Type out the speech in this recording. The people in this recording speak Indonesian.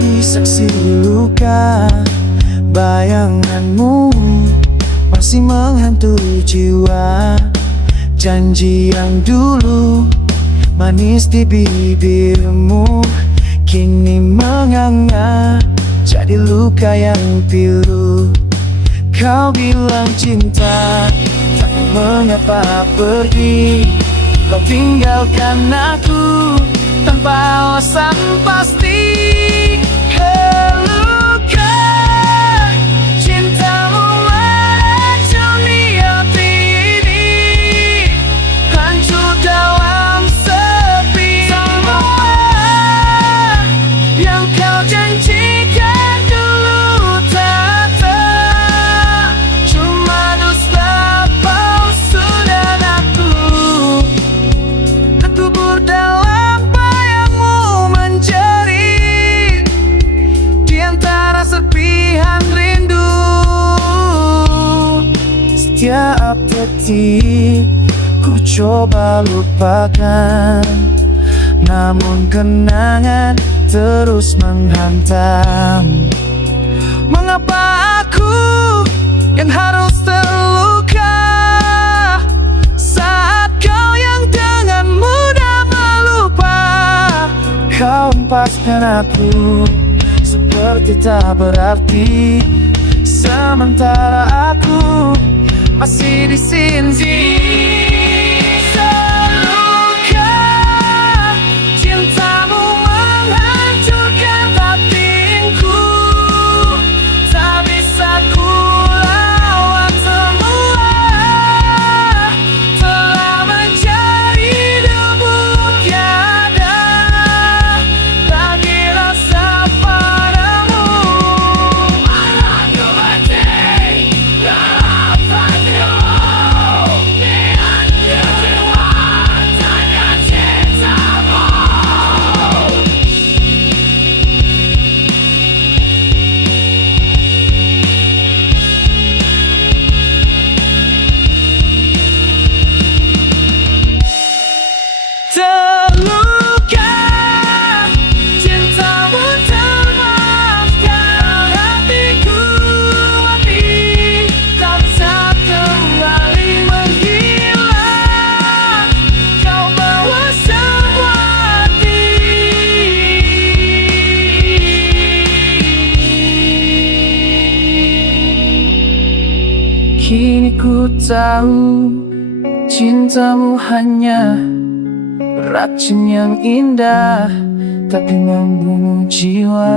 jadi saksi luka. Bayanganmu masih menghantui jiwa. Janji yang dulu manis di bibirmu kini menganga jadi luka yang pilu. Kau bilang cinta, tak mengapa pergi. Kau tinggalkan aku tanpa alasan pasti. Luka cintamu meracuni hati ini, hancur dalam sepi. Semua yang kau janjikan dulu tak cuma dusta palsu. Dan aku dalam bayangmu menjerit di antara serpihan rindu. Setiap detik ku coba lupakan, namun kenangan terus menghantam. Mengapa aku yang harus terluka saat kau yang dengan mudah melupa? Kau hempaskan aku seperti tak berarti, sementara aku masih di sini. Seluka cintamu menghancurkan batinku, tak bisa ku lawan. Semua telah menjadi debu tiada lagi rasa padamu. Terluka cintamu termaafkan, hatiku mati tak bisa kembali menghilang. Kau bawa semua hati. Kini ku tahu cintamu hanya racun yang indah, tapi membunuh jiwa.